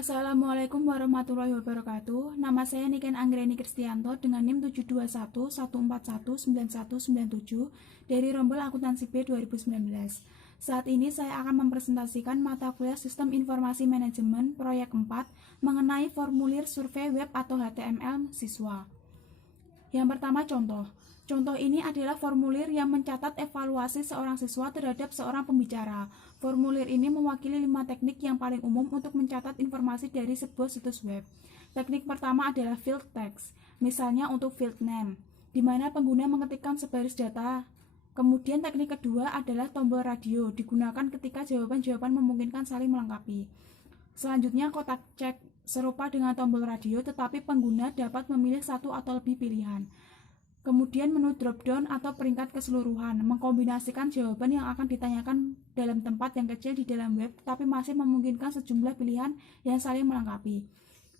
Assalamualaikum warahmatullahi wabarakatuh. Nama saya Niken Anggreni Kristianto dengan NIM 72114199197 dari Rombel Akuntansi B 2019. Saat ini saya akan mempresentasikan mata kuliah Sistem Informasi Manajemen Proyek 4 mengenai formulir survei web atau HTML siswa. Yang pertama, contoh. Contoh ini adalah formulir yang mencatat evaluasi seorang siswa terhadap seorang pembicara. Formulir ini mewakili 5 teknik yang paling umum untuk mencatat informasi dari sebuah situs web. Teknik pertama adalah field text, misalnya untuk field name, di mana pengguna mengetikkan sebaris data. Kemudian teknik kedua adalah tombol radio, digunakan ketika jawaban-jawaban memungkinkan saling melengkapi. Selanjutnya kotak cek, serupa dengan tombol radio, tetapi pengguna dapat memilih satu atau lebih pilihan. Kemudian menu drop-down atau peringkat keseluruhan, mengkombinasikan jawaban yang akan ditanyakan dalam tempat yang kecil di dalam web, tapi masih memungkinkan sejumlah pilihan yang saling melengkapi.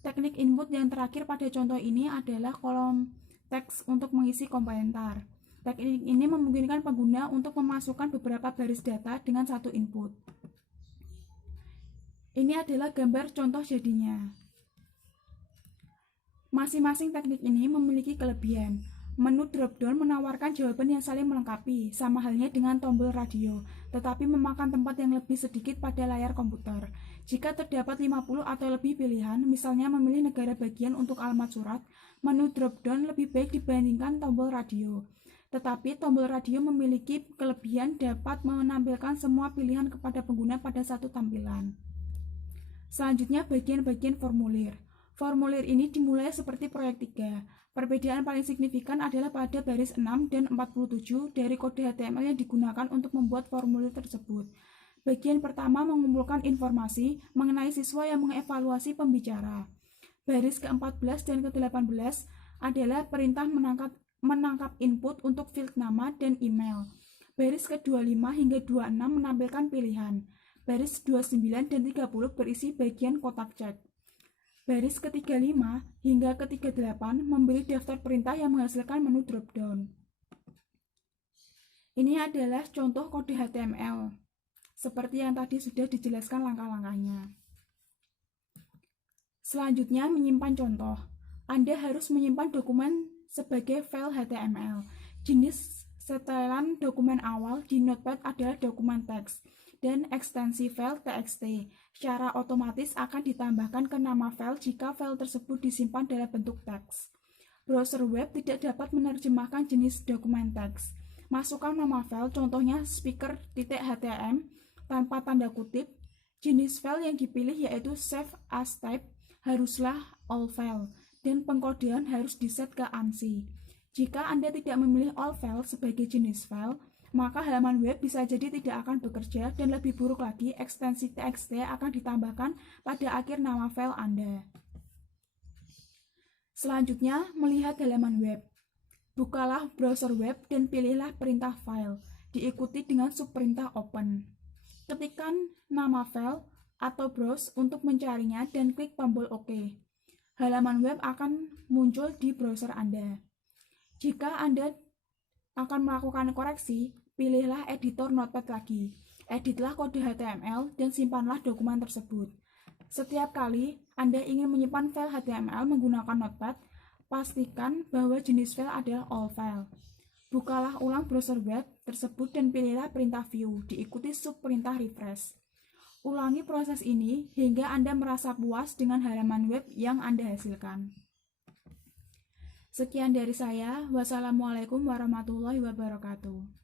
Teknik input yang terakhir pada contoh ini adalah kolom teks untuk mengisi komentar. Teknik ini memungkinkan pengguna untuk memasukkan beberapa baris data dengan satu input. Ini adalah gambar contoh jadinya. Masing-masing teknik ini memiliki kelebihan. Menu drop-down menawarkan jawaban yang saling melengkapi, sama halnya dengan tombol radio, tetapi memakan tempat yang lebih sedikit pada layar komputer. Jika terdapat 50 atau lebih pilihan, misalnya memilih negara bagian untuk alamat surat, menu drop-down lebih baik dibandingkan tombol radio. Tetapi tombol radio memiliki kelebihan dapat menampilkan semua pilihan kepada pengguna pada satu tampilan. Selanjutnya bagian-bagian formulir. Formulir ini dimulai seperti proyek 3. Perbedaan paling signifikan adalah pada baris 6 dan 47 dari kode HTML yang digunakan untuk membuat formulir tersebut. Bagian pertama mengumpulkan informasi mengenai siswa yang mengevaluasi pembicara. Baris ke-14 dan ke-18 adalah perintah menangkap input untuk field nama dan email. Baris ke-25 hingga 26 menampilkan pilihan. Baris 29 dan 30 berisi bagian kotak cek. Baris ke-35 hingga ke-38 memberi daftar perintah yang menghasilkan menu drop-down. Ini adalah contoh kode HTML, seperti yang tadi sudah dijelaskan langkah-langkahnya. Selanjutnya, menyimpan contoh. Anda harus menyimpan dokumen sebagai file HTML. Jenis setelan dokumen awal di Notepad adalah dokumen teks dan ekstensi file txt. Secara otomatis akan ditambahkan ke nama file jika file tersebut disimpan dalam bentuk teks. Browser web tidak dapat menerjemahkan jenis dokumen teks. Masukkan nama file, contohnya speaker.htm tanpa tanda kutip. Jenis file yang dipilih yaitu save as type haruslah all file dan pengkodean harus diset ke ANSI. Jika Anda tidak memilih all file sebagai jenis file, maka halaman web bisa jadi tidak akan bekerja, dan lebih buruk lagi, ekstensi txt akan ditambahkan pada akhir nama file Anda. Selanjutnya, melihat halaman web. Bukalah browser web dan pilihlah perintah file, diikuti dengan subperintah open. Ketikkan nama file atau browse untuk mencarinya dan klik tombol OK. Halaman web akan muncul di browser Anda. Jika Anda akan melakukan koreksi, pilihlah editor Notepad lagi. Editlah kode HTML dan simpanlah dokumen tersebut. Setiap kali Anda ingin menyimpan file HTML menggunakan Notepad, pastikan bahwa jenis file adalah all file. Bukalah ulang browser web tersebut dan pilihlah perintah view, diikuti subperintah refresh. Ulangi proses ini hingga Anda merasa puas dengan halaman web yang Anda hasilkan. Sekian dari saya. Wassalamualaikum warahmatullahi wabarakatuh.